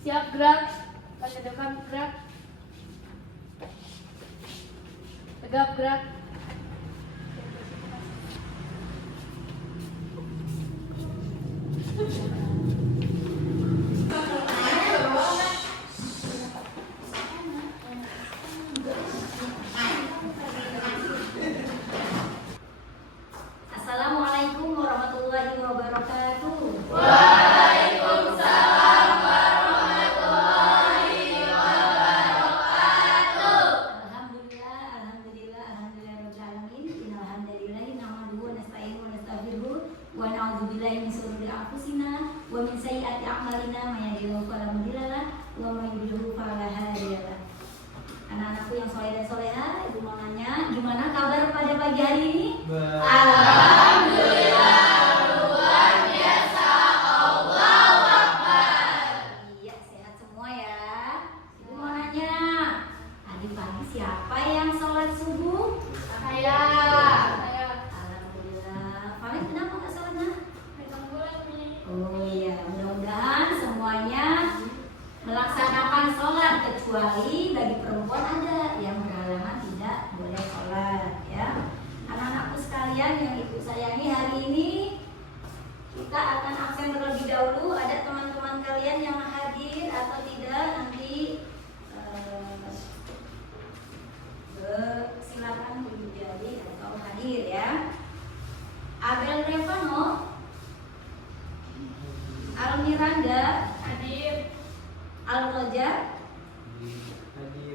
Siap gerak. Pada depan gerak. Tegap gerak. Assalamualaikum warahmatullahi wabarakatuh. Waalaikumsalam warahmatullahi wabarakatuh. Alhamdulillahirabbil alamin. Innal hamdalillahi nahmaduhu wa nasta'inuhu wa nastaghfiruh wa na'udzubillahi min shururi anfusina wa min sayyiati a'malina may yahdihillahu fala mudilla lahu wa may yudlil fala hadiya lahu. Anak-anakku yang soleh dan soleha, Ibu mau nanya, gimana kabar pada pagi hari ini? Alhamdulillah, luar biasa. Allahu Akbar. Iya, sehat semua ya. Ibu mau nanya, tadi pagi siapa yang sholat subuh? Saya. Alhamdulillah. Paling kenapa nggak sholatnya? Pegang bulan nih. Oh iya, mudah-mudahan semuanya melaksanakan sholat, kecuali bagi perempuan ada yang berhalangan tidak boleh sholat ya. Anak-anakku sekalian yang ibu sayangi, hari ini kita akan absen terlebih dahulu. Ada teman-teman kalian yang hadir atau tidak nanti silakan menjadi atau hadir ya. Abel Revano, Almiranda, Hadir. Al-Roja,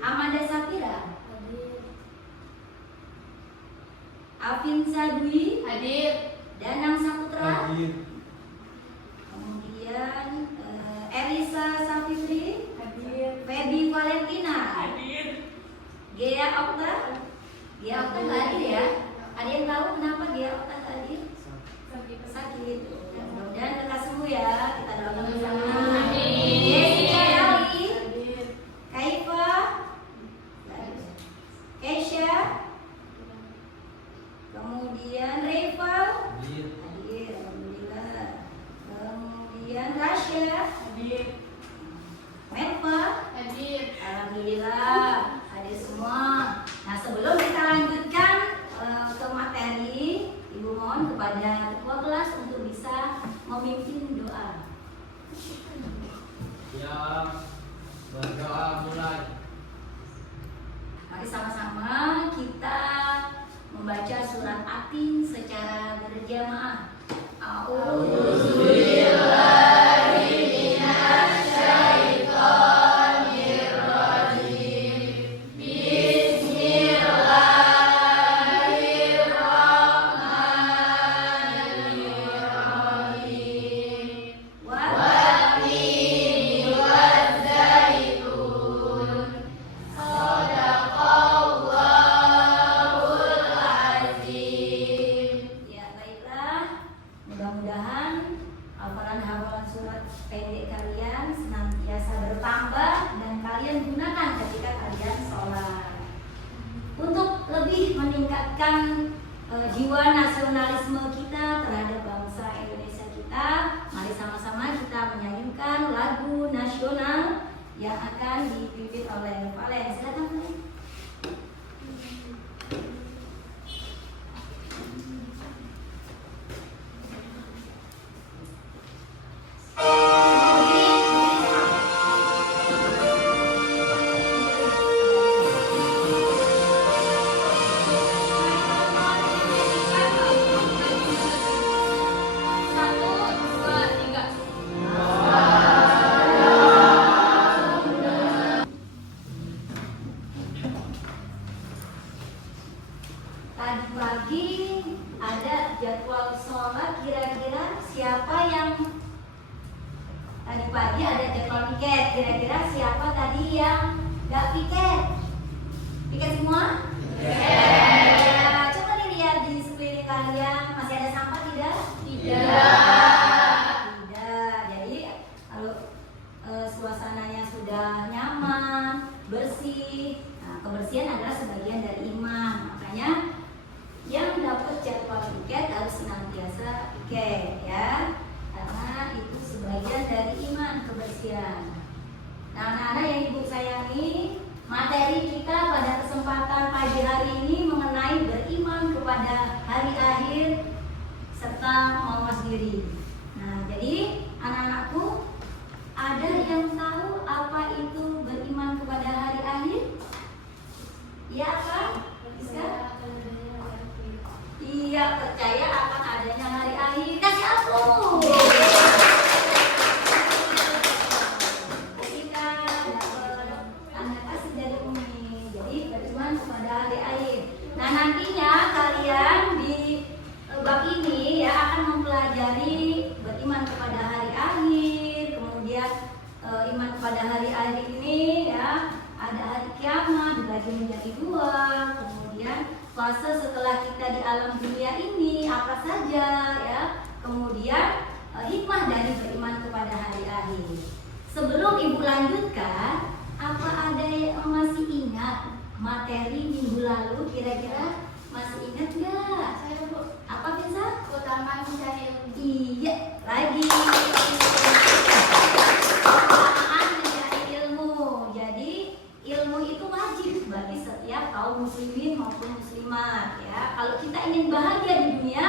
Amanda Safira, Hadir. Afin Sadwi, Hadir. Danang Saputra, kemudian Elisa Safitri, Hadir. Feby Valentina, Hadir. Gea Okta. Gea Okta nggak hadir ya? Ada yang tahu kenapa Gea Okta nggak hadir? Sakit. Ya, mudah-mudahan lekas sembuh ya. Kita doakan bersama. Amin. Jessica Ali, Hadir. Kaifa, Kesha, kemudian Reva, hadir, alhamdulillah. Kemudian Rasya, Hadir. Melva, Hadir. alhamdulillah hadir semua. Nah, sebelum kita lanjutkan ke materi, Ibu mohon kepada ketua kelas untuk bisa memimpin doa. Ya, berdoa mulai. Mari sama-sama kita membaca surat Atin secara berjamaah. Ya, baiklah. Mudah-mudahan hafalan-hafalan surat pendek kalian senantiasa bertambah dan kalian gunakan ketika kalian sholat. Untuk lebih meningkatkan jiwa nasionalisme kita terhadap bangsa Indonesia kita, mari sama-sama kita menyanyikan lagu nasional yang akan dipimpin oleh Valen. Silakan Valen. Satu, dua, tiga. Tadi pagi ada jadwal sholat, kira-kira siapa yang tadi pagi ada jadwal piket, kira-kira siapa tadi yang gak piket? Piket semua? Ya, coba dilihat di sekeliling kalian, masih ada sampah tidak? Tidak. Jadi kalau suasananya sudah nyaman, bersih, nah, kebersihan adalah sebagian dari iman. Makanya yang dapat jadwal piket harus senantiasa piket ya, karena itu sebagian dari iman, kebersihan. ulangi, materi kita pada kesempatan pagi hari ini mengenai beriman kepada hari akhir serta mawas diri. Nah, jadi anak-anakku, ada yang tahu apa itu beriman kepada hari akhir? Iya kan? Bisa? Iya, percaya akan adanya hari akhir. Kasih aku. Tanda kasih dari Umi. Jadi beriman kepada hari akhir. Nah, nantinya kalian di bab ini ya akan mempelajari beriman kepada hari akhir, kemudian iman kepada hari akhir ini ya ada hari kiamat dibagi menjadi dua, kemudian fase setelah kita di alam dunia ini apa saja ya, kemudian hikmah dari beriman kepada hari akhir. Sebelum ibu lanjutkan, apa ada yang masih ingat materi minggu lalu? Kira-kira masih ingat nggak? Saya Bu, Apa bisa? utama mencari ilmu. Iya, lagi. Keutamaan mencari ilmu. Jadi ilmu itu wajib bagi setiap kaum muslimin maupun muslimat ya. Kalau kita ingin bahagia di dunia,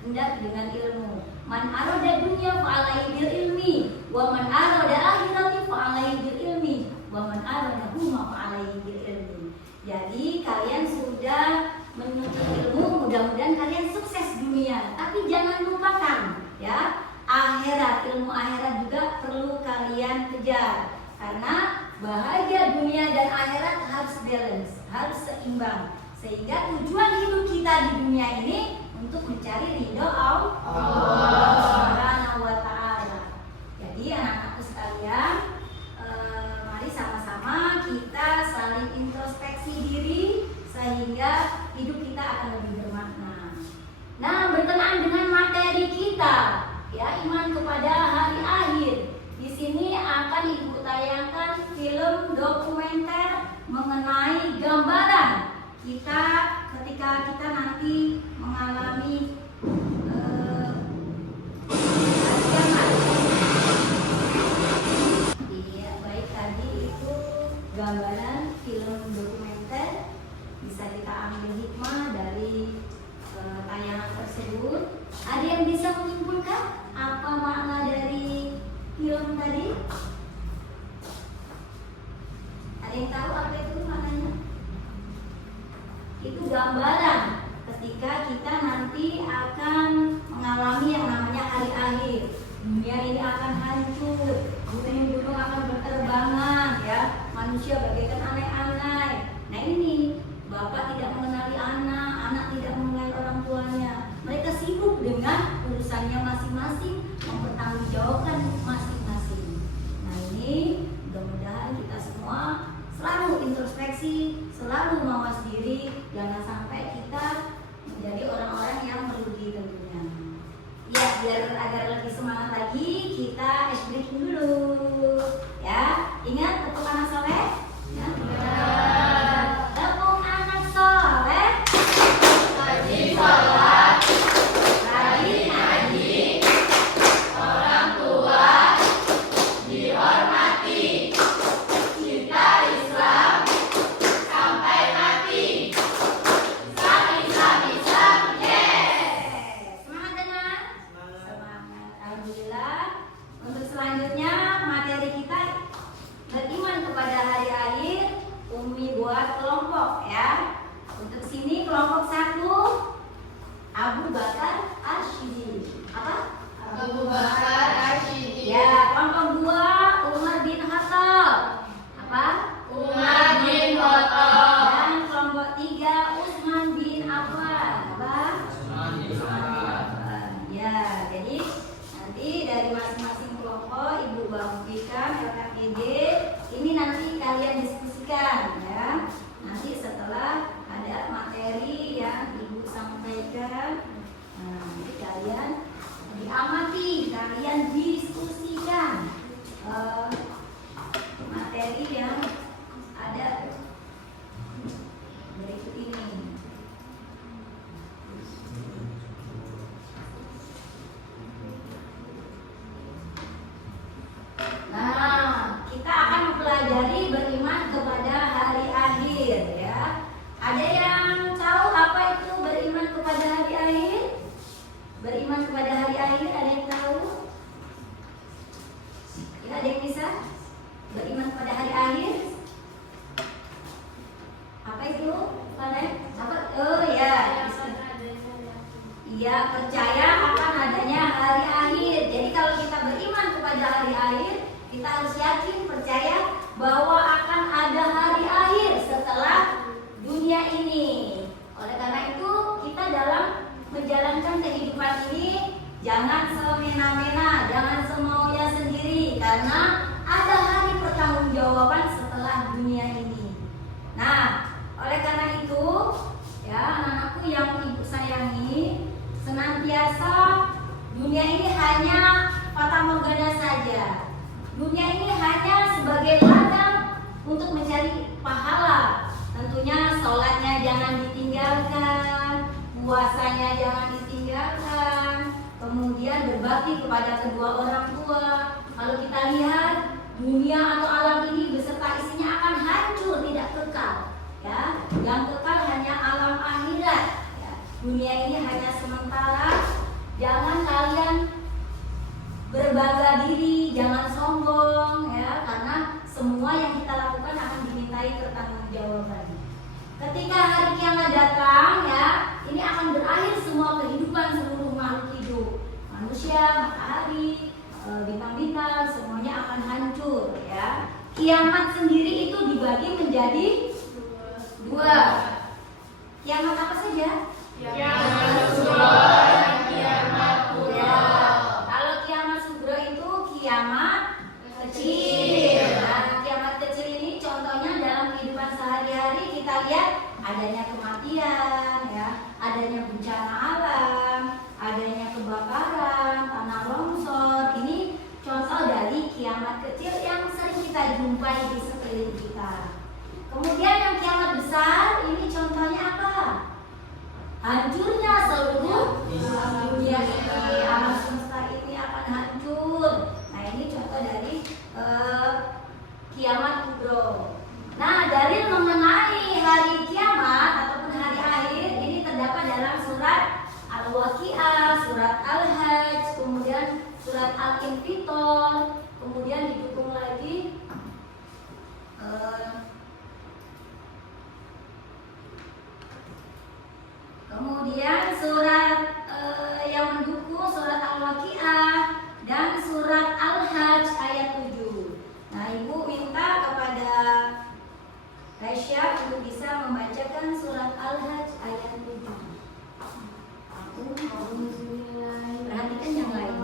hendak dengan ilmu. Man arada dunya fa alaihi bil ilmi, wa man arada akhirati fa alaihi bil ilmi, wa man arada huma fa alaihi bil ilmi. Jadi kalian sudah menuntut ilmu, mudah-mudahan kalian sukses dunia. Tapi jangan lupakan ya, akhirat, ilmu akhirat juga perlu kalian kejar. Karena bahagia dunia dan akhirat harus balance, harus seimbang. Sehingga tujuan hidup kita di dunia ini untuk mencari ridho Allah Subhanahu wa Ta'ala. Jadi anak-anakku sekalian, mari sama-sama kita saling introspeksi diri sehingga hidup kita akan lebih bermakna. Nah, berkenaan dengan materi kita, ya iman kepada hari akhir. Di sini akan ibu tayangkan film dokumenter mengenai gambaran kita ketika kita nanti mengalami kiamat. Iya, baik tadi itu gambaran film dokumenter. Bisa kita ambil hikmah dari tayangan tersebut. Ada yang bisa menyimpulkan apa makna dari film tadi? Ada yang tahu apa itu maknanya? Itu gambaran ketika kita nanti akan mengalami yang namanya hari akhir. Dunia ini akan hancur, gunung-gunung akan berterbangan, ya. Manusia bagaikan anai-anai. Nah ini, bapak tidak mengenali anak, anak tidak mengenali orang tuanya. Mereka sibuk dengan urusannya masing-masing, mempertanggungjawabkan masing-masing. Nah ini, mudah-mudahan kita semua selalu introspeksi, selalu mawas diri, jangan sampai kita menjadi orang-orang yang merugi tentunya. Ya, biar agar lebih semangat lagi, kita ice breaking dulu. Ya, ingat tepuk anak soleh. Ya. Tepuk anak soleh. Rajin sholat, Rajin ngaji, orang tua dihormati, cinta Islam sampai mati. Islam, yes. Semangat dengan? Semangat. Alhamdulillah. Untuk selanjutnya materi kita beriman kepada hari akhir. Umi buat kelompok ya. Untuk sini kelompok 1 Abu Bakar Asyidi. Apa? Abu Bakar Asyidi, Ya, kelompok 2 Umar bin Khattab. Apa? Umar bin Khattab, Dan kelompok 3 Utsman bin Affan. Apa? Ya, jadi nanti dari masing-masing kelompok ibu bagikan LKPD ini nanti kalian diskusikan ya. Nanti setelah ada materi yang ibu sampaikan, nah, harus yakin, percaya bahwa akan ada hari akhir setelah dunia ini. Oleh karena itu, kita dalam menjalankan kehidupan ini jangan semena-mena, jangan semaunya sendiri, karena ada hari pertanggungjawaban setelah dunia ini. Nah, oleh karena itu, ya anak-anakku yang ibu sayangi, senantiasa dunia ini hanya fata morgana saja. Dunia ini hanya sebagai ladang untuk mencari pahala. Tentunya sholatnya jangan ditinggalkan, puasanya jangan ditinggalkan, kemudian berbakti kepada kedua orang tua. Kalau kita lihat dunia atau alam ini beserta isinya akan hancur, tidak kekal. Ya, yang kekal hanya alam akhirat. Ya, dunia ini hanya sementara. Jangan kalian berbangga diri, jangan sombong, ya, karena semua yang kita lakukan akan dimintai pertanggungjawaban. Ketika hari kiamat datang, ya, ini akan berakhir semua kehidupan seluruh makhluk hidup, manusia, matahari, bintang-bintang, semuanya akan hancur, ya. Kiamat sendiri itu dibagi menjadi dua. Kiamat apa saja? Kiamat sugro dan kiamat kubro. Kalau kiamat sugro itu kiamat kecil. Nah, kiamat kecil ini contohnya dalam kehidupan sehari-hari kita lihat adanya kematian, ya, adanya bencana alam, adanya kebakaran, tanah longsor. Ini contoh dari kiamat kecil yang sering kita jumpai di sekeliling kita. Kemudian yang kiamat besar ini contohnya apa? Hancurnya seluruh dunia ini, alam semesta ini akan hancur. Nah, ini contoh dari kiamat kubro. Nah, dalil mengenai hari kiamat ataupun hari akhir ini terdapat dalam surat Al-Waqiah, surat Al-Hajj, kemudian surat Al-Infitor, kemudian didukung lagi kemudian surat yang mendukung surat Al-Waqiah dan surat Al-Hajj ayat 7. Nah, Ibu minta kepada Aisyah untuk bisa membacakan surat Al-Hajj ayat 7. Perhatikan yang lain.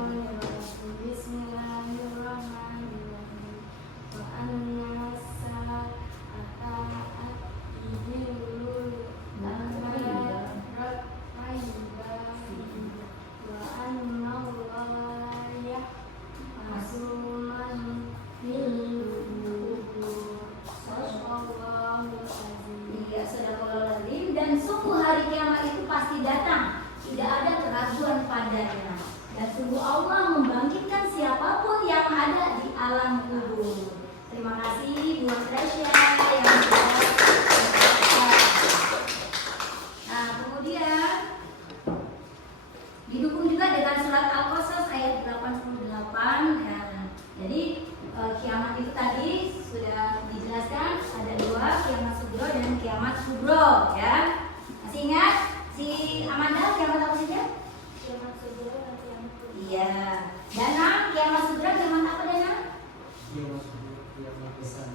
Dan sungguh hari kiamat itu pasti datang, tidak ada keraguan padanya. Dan sungguh Allah membangkitkan siapapun yang ada di alam kubur. Terima kasih buat Rasya yang sudah. Nah, kemudian didukung juga dengan surat Al-Qasas ayat 88. Nah, jadi kiamat itu tadi sudah dijelaskan ada dua, kiamat sugro dan kiamat kubro, ya. Masih ingat si Amanda kiamat apa saja? Kiamat sugro dan kiamat kubro. Iya. Danang kiamat sugro, kiamat apa Danang? Kiamat besar.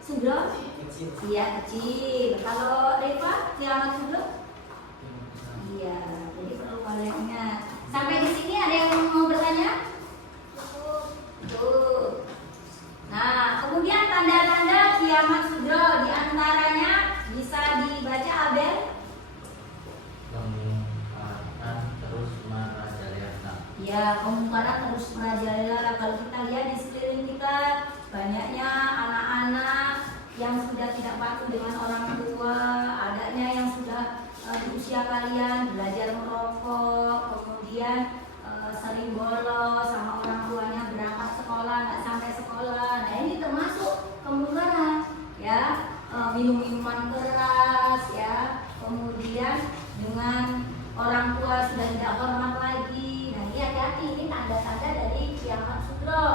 Sugro? Kecil. Iya, kecil. Kalau Reva kiamat kubro? Kiamat besar. Iya. Jadi perlu kalian ingat. Sampai di sini ada yang mau bertanya? Tuh. Nah, kemudian tanda-tanda kiamat sugro diantaranya bisa dibaca Abel. Kemungkaran terus merajalela. Ya, kemungkaran terus merajalela. Kalau kita lihat di sekeliling kita banyaknya anak-anak yang sudah tidak patuh dengan orang tua, adanya yang sudah di usia kalian belajar merokok, kemudian sering bolos sama orang tuanya, berangkat sekolah nggak sampai sekolah. Nah, ini termasuk kemungkaran, ya. Minum minuman keras, ya. Kemudian dengan orang tua sudah tidak hormat lagi. Nah, ini hati-hati, ini tanda-tanda dari kiamat sugro.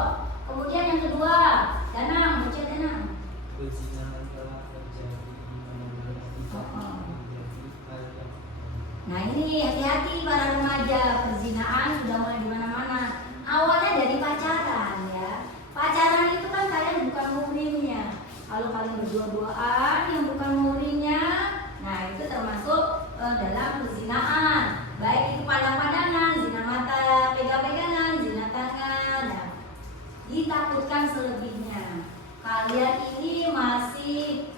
Kemudian yang kedua, Danang, baca Danang. Perzinahan telah terjadi di mana-mana Nah, ini hati-hati para remaja, perzinaan sudah mulai di mana-mana. Awalnya dari pacaran, ya. Pacaran itu kan yang berdua-duaan, yang bukan muhrimnya, nah itu termasuk dalam perzinaan. Baik itu pandang-pandangan, zina mata, pegang-pegangan, zina tangan. Nah, ditakutkan selebihnya. Kalian ini masih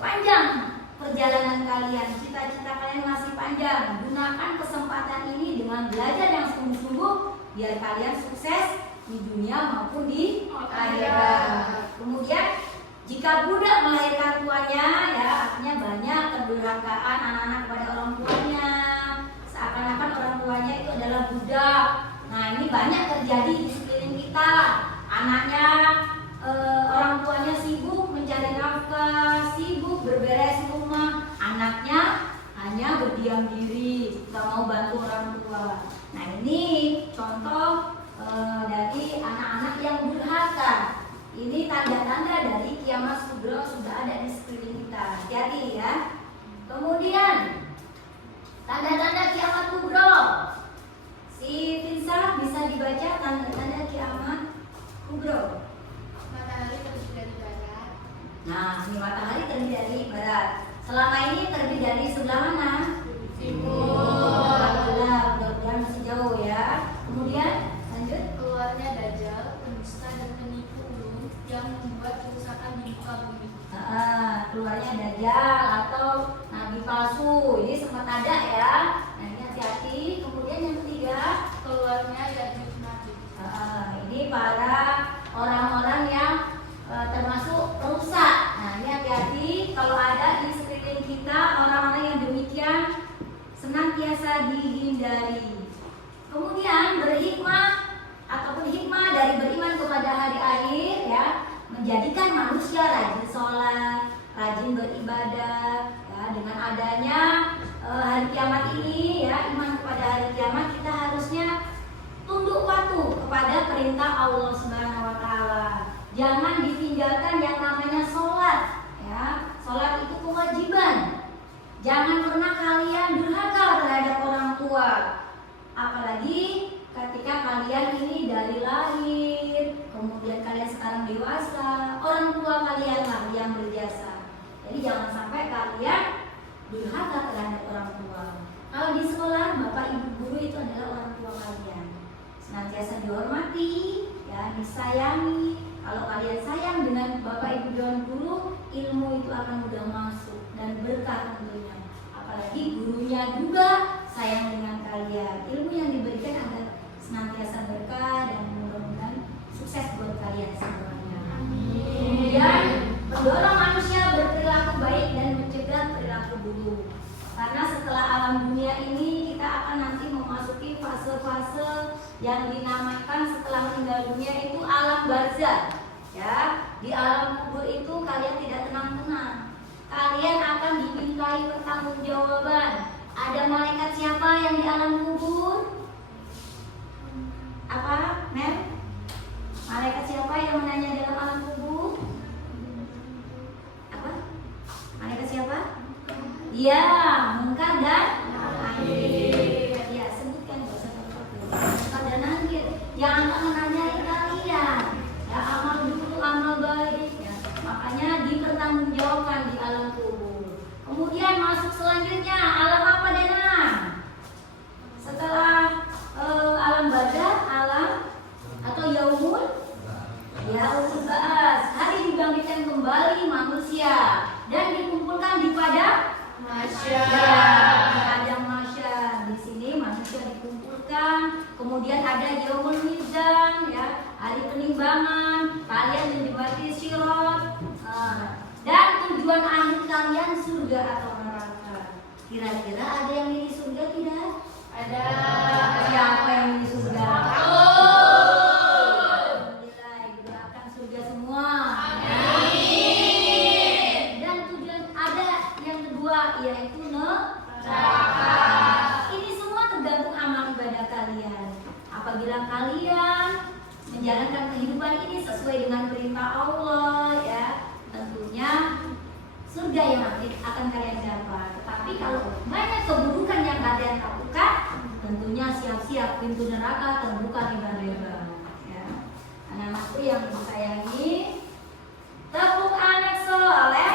panjang perjalanan kalian, cita-cita kalian masih panjang. Gunakan kesempatan ini dengan belajar yang sungguh-sungguh biar kalian sukses di dunia maupun di akhirat. Kemudian jika budak melahirkan tuanya, ya artinya banyak kedurhakaan anak-anak kepada orang tuanya, seakan-akan orang tuanya itu adalah budak. Nah ini banyak terjadi di sekeliling kita. Anaknya orang tuanya sibuk mencari nafkah, sibuk berberes rumah, anaknya hanya berdiam diri, gak mau bantu orang tua. Nah ini contoh dari anak-anak yang durhaka. Ini tanda-tanda dari kiamat kubro sudah ada di sekeliling kita. Hati-hati ya. Kemudian tanda-tanda kiamat kubro. Si Tinsa bisa dibaca tanda-tanda kiamat kubro. Matahari terbit dari barat. Nah, ini matahari terbit dari barat. Selama ini terbit dari sebelah mana? Timur. Alhamdulillah, mudah-mudahan masih jauh ya. Kemudian lanjut. Keluarnya Dajjal, pendusta dan penipu ulung yang membuat kerusakan di muka bumi. Keluarnya Dajjal atau nabi palsu. Ini sempat ada ya. Nah, ini hati-hati. Kemudian yang ketiga, Keluarnya Ya'juj Ma'juj. ini para orang-orang yang termasuk perusak. Nah, ini hati-hati kalau ada di sekeliling kita orang-orang yang demikian, senantiasa dihindari. Kemudian berhikmah ataupun hikmah dari beriman kepada hari akhir ya, menjadikan manusia rajin sholat, rajin beribadah ya. Dengan adanya hari kiamat ini ya, iman kepada hari kiamat, kita harusnya tunduk patuh kepada perintah Allah Subhanahu wa taala. Jangan ditinggalkan yang namanya sholat ya. Sholat itu kewajiban. Jangan pernah kalian durhaka terhadap orang tua. Apalagi ketika kalian ini dari lahir, kemudian kalian sekarang dewasa, orang tua kalianlah yang berjasa. Jadi jangan sampai kalian durhaka terhadap orang tua. Kalau di sekolah, bapak ibu guru itu adalah orang tua kalian. Senantiasa dihormati, ya, disayangi. Kalau kalian sayang dengan bapak ibu dan guru, ilmu itu akan mudah masuk dan berkah tentunya. Apalagi gurunya juga sayang dengan kalian. Ilmu yang diberikan agar senantiasa berkah dan mudah-mudahan sukses buat kalian semuanya. Kemudian mendorong manusia berperilaku baik dan mencegah perilaku buruk. Karena setelah alam dunia ini kita akan nanti memasuki fase-fase yang dinamakan setelah meninggal dunia itu alam barzah. Ya, di alam kubur itu kalian tidak tenang-tenang. Kalian akan dimintai pertanggungjawaban. Ada malaikat siapa yang di alam kubur? Apa, Mel? Malaikat siapa yang menanya dalam alam kubur? Apa? Malaikat siapa? Ya, Munkar dan Nakir. Ya, sebutkan bahasa Munkar dan Nakir. Yang akan menanyai kalian. Ya, amal dulu, amal baik. Ya. Makanya dipertanggungjawabkan di alam kubur. Kemudian masuk selanjutnya alam apa Dana? Setelah alam barzah, alam atau yaumul ba'ats, hari dibangkitkan kembali manusia dan dikumpulkan di padang Masyar. Padang masyar. Di sini manusia dikumpulkan. Kemudian ada yaumul mizan, ya, hari penimbangan. Kalian menjembati sirat. Dan tujuan akhir kalian surga atau neraka. Kira-kira ada yang milih surga tidak? Ada. Siapa yang milih surga? Aku. Alhamdulillah, doakan surga semua. Amin. Dan tujuan ada yang kedua yaitu Neraka. Ini semua tergantung amal ibadah kalian. Apabila kalian menjalankan kehidupan ini sesuai dengan perintah Allah, ya, tentunya surga yang akan kalian dapat. Tetapi kalau banyak keburukan yang kalian lakukan, tentunya siap-siap pintu neraka terbuka lebar-lebar. Ya. Anak-anakku yang disayangi, tepuk anak soleh.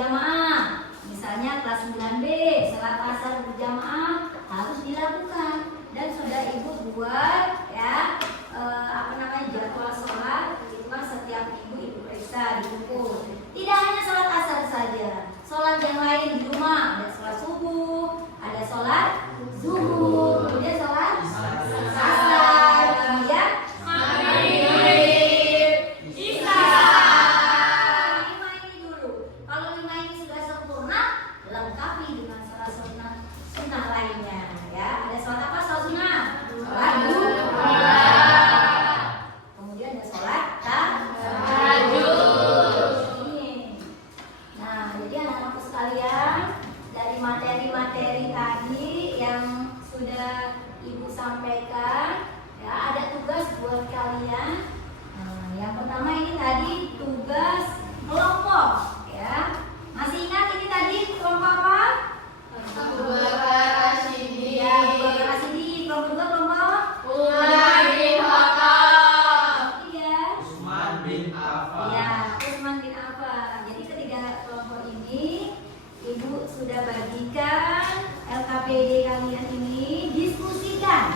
berjamaah. Misalnya kelas 9B, salat asar berjamaah harus dilakukan. Dan sudah ibu buat ya jadwal sholat itu kan setiap minggu ibu periksa di buku. Tidak hanya sholat asar saja, sholat yang lain di rumah, ada sholat subuh, ada sholat zuhur, kemudian sholat asar, kemudian maghrib, isya. 5 ini dulu. Kalau 5 ini sudah sempurna, lengkapi dengan sholat sunnah lainnya. Ya, ada sholat apa? Sholat sunnah. Sholat duha. Kemudian ada sholat tahajud. Nah, jadi anak-anakku sekalian, dari materi-materi tadi yang sudah ibu sampaikan, ya ada tugas buat kalian. Nah, yang pertama ini tadi tugas kelompok, ya. Masih ingat ini tadi kelompok apa? Abu Bakar Rasyidi. Ya, Abu Bakar Rasyidi. Kelompok dua kelompok Umar bin Khattab. Iya. Utsman bin Affan. Ya, Utsman bin Affan. Jadi ketiga kelompok ini ibu sudah bagikan LKPD kalian ini, diskusikan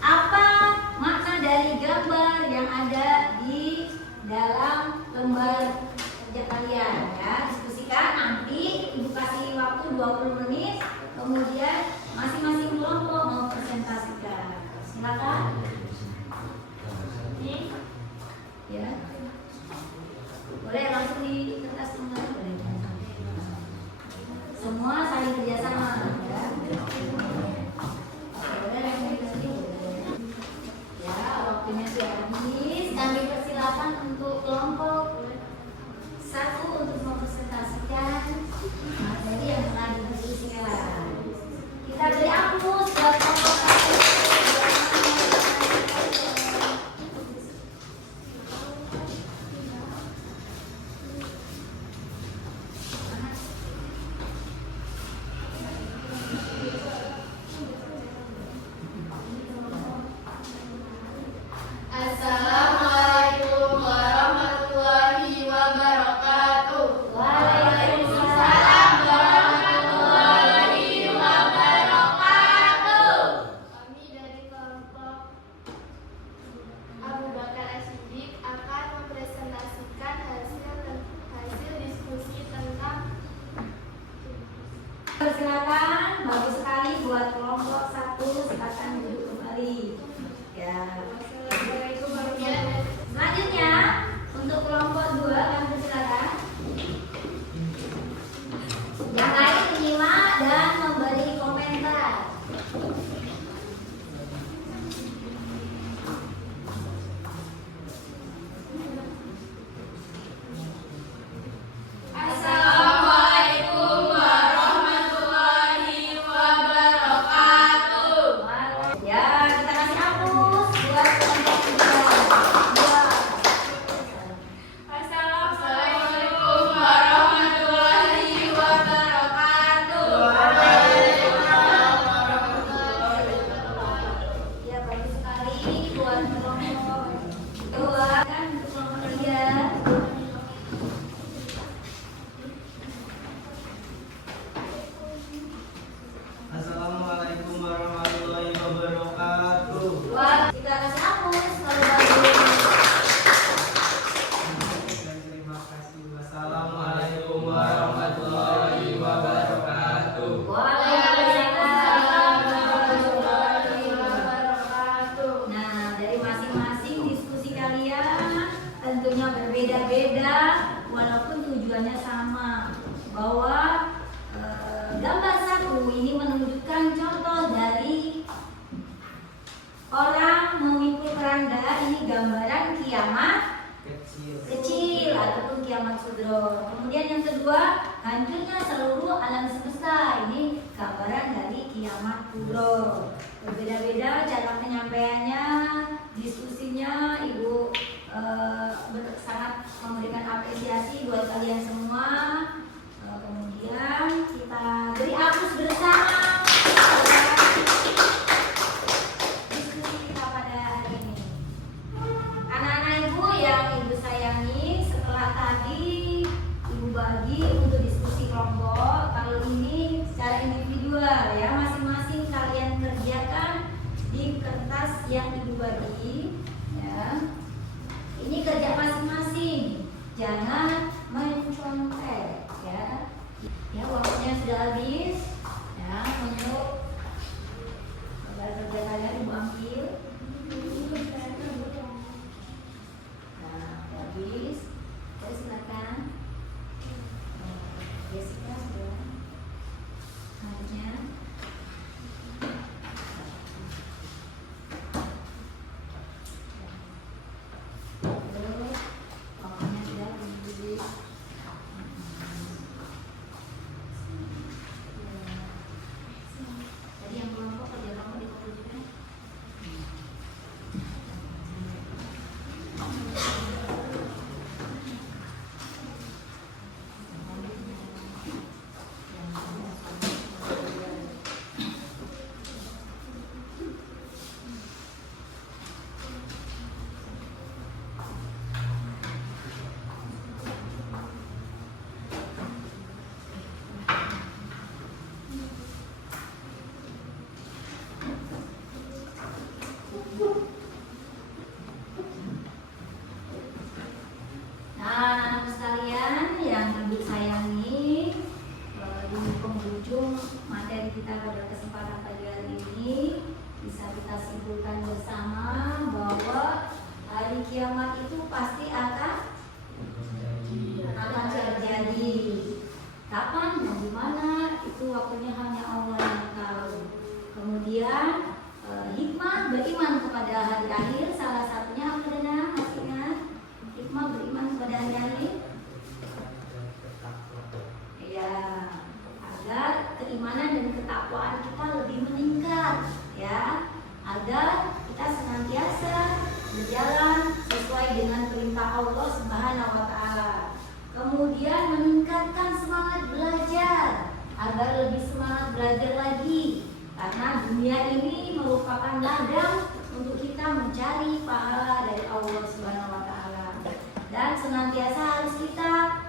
apa makna dari gambar yang ada di dalam lembar kerja kalian, ya. Diskusikan, nanti ibu kasih waktu 20 menit, kemudian masing-masing kelompok mau presentasikan. Silakan. Nih. Ya. Boleh langsung di kertas tulis, boleh. Semua saling kerjasama, ya. Boleh langsung di sini, boleh. Ya, waktunya sudah habis. Kami persilakan untuk kelompok 1 untuk mempresentasikan materi yang telah didiskusikan. Kita beri aplaus buat kelompok 1. Assalamualaikum warahmatullahi wabarakatuh. Waalaikumsalam warahmatullahi wabarakatuh. Kami dari kelompok Abu Bakar As-Siddiq akan mempresentasikan hasil diskusi tentang Silakan, bagus sekali buat kelompok 1, silakan duduk kembali. Ya. Selanjutnya untuk kelompok 2 kami silakan. Yang lain menyimak dan memberi komentar. Assalamualaikum warahmatullahi wabarakatuh. Ya, kita kasih aplaus buat kelompok 3. Assalamualaikum warahmatullahi wabarakatuh. Ya, bagus sekali buat kelompok 2 kan untuk kelompok 3. Assalamualaikum warahmatullahi wabarakatuh. Wah, kita kasih aplaus kalau bagus. Terima kasih. Assalamualaikum warahmatullahi wabarakatuh. Waalaikumsalam warahmatullahi wabarakatuh. Nah, dari masing-masing diskusi kalian tentunya berbeda-beda, walaupun tujuannya sama, bahwa gambar 1 ini menunjukkan contoh dari orang memikul keranda. Ini gambaran kiamat kecil ataupun kiamat sugro. Kemudian yang kedua, hancurnya seluruh alam semesta. Ini gambaran dari kiamat kubro. Berbeda-beda cara penyampaiannya, diskusinya. Ibu sangat memberikan apresiasi buat kalian semua. Kemudian kita beri aplaus bersama diskusi kita pada hari ini. Anak-anak ibu yang ibu sayangi, setelah tadi ibu bagi untuk diskusi kiamat itu pasti akan terjadi. Kapan dan di mana itu waktunya hanya Allah yang tahu. Kemudian hikmah beriman kepada hari akhir salah satunya apa Dana? Masih ingat? Hikmah beriman kepada hari akhir? Ya, agar keimanan dan ketakwaan kita lebih meningkat, ya, agar kita senantiasa berjalan sesuai dengan perintah Allah Subhanahu wa taala. Kemudian meningkatkan semangat belajar agar lebih semangat belajar lagi, karena dunia ini merupakan ladang untuk kita mencari pahala dari Allah Subhanahu wa taala. Dan senantiasa harus kita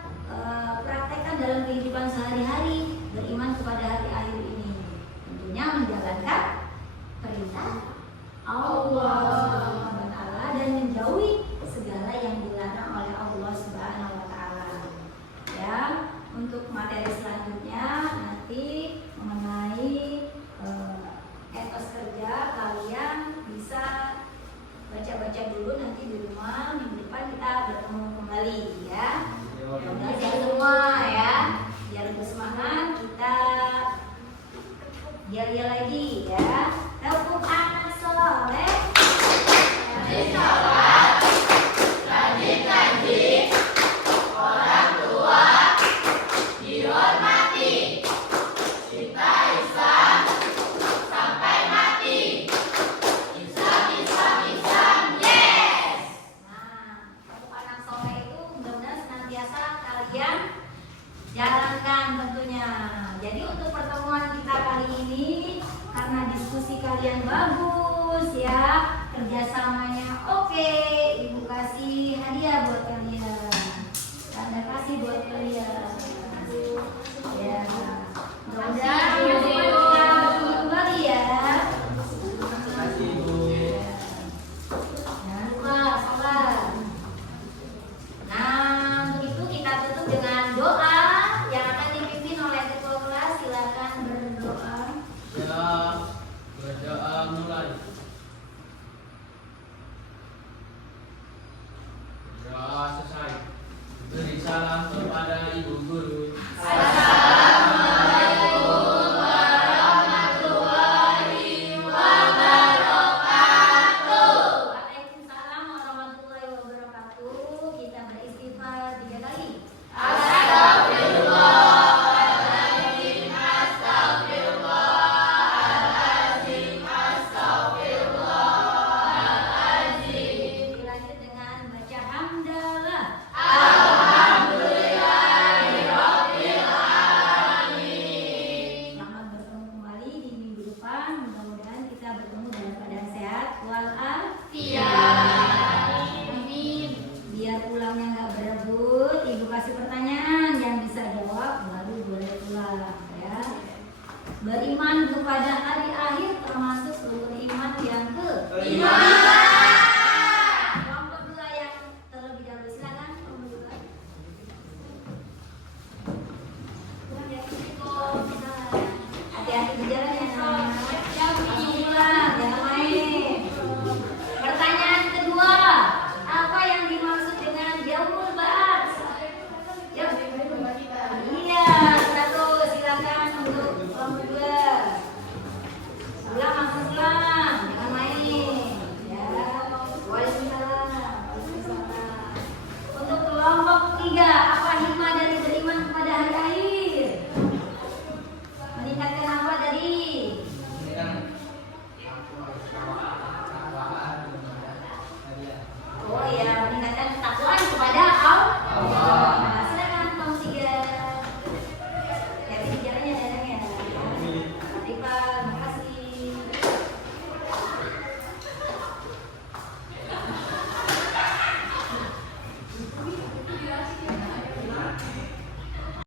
praktekkan dalam kehidupan sehari-hari, beriman kepada hari akhir ini, tentunya menjalankan perintah Allah Subhanahu wa taala dan menjauhi segala yang dilarang oleh Allah Subhanahu wa taala. Ya, untuk materi selanjutnya nanti mengenai etos kerja, kalian bisa baca-baca dulu, nanti di rumah minggu depan kita bertemu kembali, ya. Mudah-mudahan sehat semua, ya. Biar bersemangat, kita dia lagi, ya. Hukum anak soleh, rajin sholat, rajin ngaji, orang tua dihormati, cinta Islam sampai mati. Islam, yes. Nah, hukum anak soleh itu mudah-mudahan senantiasa kalian jalankan tentunya. Jadi untuk pertemuan kita kali ini, karena diskusi kalian bagus, ya, kerjasamanya oke, Ibu kasih hadiah buat kalian, tanda kasih buat kalian, ya. Mudah-mudahan kita bertemu kembali, ya. Terima kasih Ibu. Jangan lupa sholat. Nah, untuk itu kita tutup dengan doa yang akan dipimpin oleh ketua kelas. Silakan berdoa. Ya, berdoa mulai. Berdoa selesai. Beri salam kepada Ibu Guru. Assalamualaikum warahmatullahi wabarakatuh. Waalaikumsalam warahmatullahi wabarakatuh. Kita beristighfar 3 kali. Astagfirullahaladzim, astagfirullahaladzim, astagfirullahaladzim. Dilanjut dengan baca hamdalah. Alhamdulillahirabbil alamin. Selamat bertemu kembali di minggu depan. Mudah-mudahan kita bertemu dalam keadaan sehat walafiat. Amin. Biar pulangnya nggak berebut, Ibu kasih pertanyaan yang bisa jawab baru boleh pulang, ya. Beriman kepada hari akhir termasuk rukun iman yang ke-5. Kelompok 2 yang terlebih dahulu, silakan kelompok 2. Hati-hati di jalan, ya. Langsung pulang, jangan main. Pertanyaan kedua, apa yang dimaksud dengan yaumul ba'ats? Ya, iya, satu, silakan untuk kelompok 2. Pulang, langsung pulang, jangan main, ya. Waalaikumsalam. Untuk kelompok 3, apa